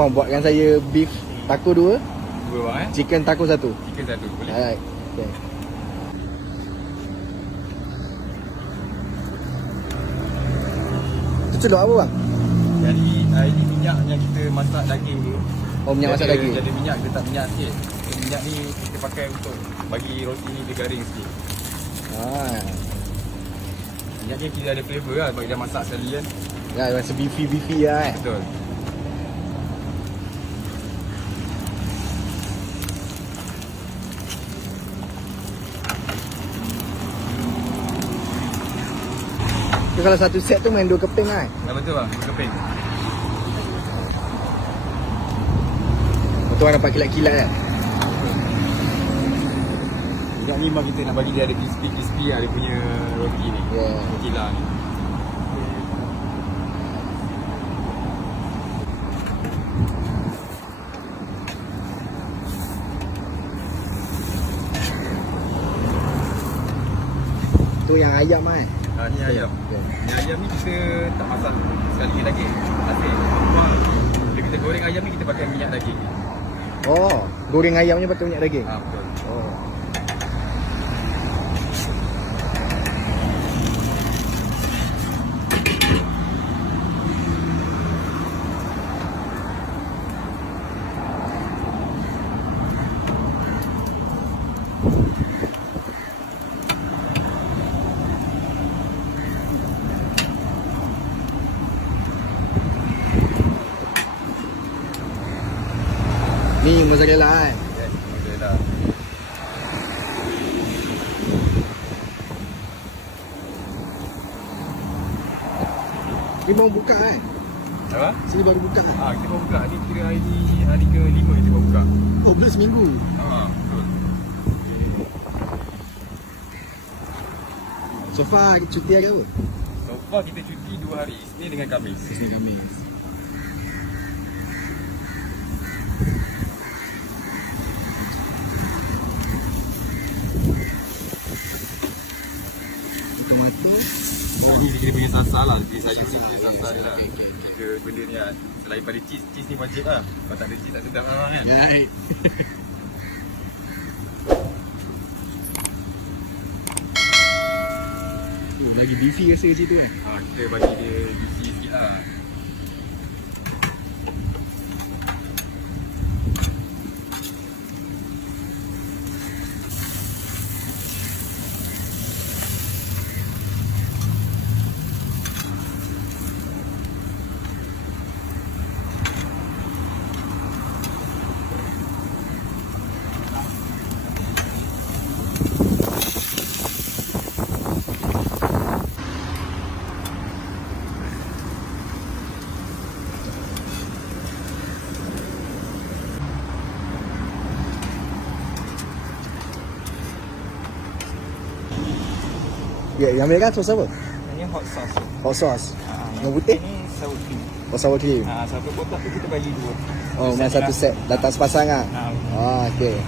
Bang buatkan saya beef taco 2, bang chicken taco 1. Chicken 1 boleh. Alright. Okay. Tu celup apa bang? Jadi ini minyak yang kita masak daging ni. Oh, minyak masak daging. Jadi minyak kita tak minyak sikit. Minyak ni kita pakai untuk bagi roti ni dia garing sikit. Minyak ni kita ada flavor lah bagi dia masak sekali kan. Ya, rasa beefy lah Betul. Tu kalau satu set tu main 2 keping lah. Betul bang, keping. Tu orang dapat kilat-kilat kan. Minyak ni memang kita nak bagi dia ada crispy lah dia punya roti ni. Roti lah ni. Tu yang ayam kan. Ni ayam. Ni ayam ni kita tak masak sekali daging. Asyik. Bila kita goreng ayam ni kita pakai minyak daging. Oh, goreng ayamnya pakai minyak daging. Betul. Oh. Ni mozzarella kan. Yes, mozzarella. Ni baru buka kan. Apa? Sini baru buka kan. Kita baru buka. Ni kira hari ke-5 kita baru buka. Oh, belum seminggu. Betul. So far cuti hari apa? So far kita cuti 2 hari. Isnin dengan Khamis. Isnin Khamis. Tomato. Ni kita punya salsa lah. Jadi saya punya salsa dia lah. Kita benda ni lah. Selain pada cheese ni wajib lah. Kalau tak ada cheese tak sedap memang kan. Right. Oh, lagi beefy rasa kat situ kan. Kita bagi dia juicy sikit lah. Ya, yang merah sos apa? Ini hot sauce. Hot sauce. Yang putih? Ini sour cream. Oh, sour cream. Satu kotak tu kita bagi 2. Oh, main satu set. Datang sepasang ah. Ah. Ah, okey.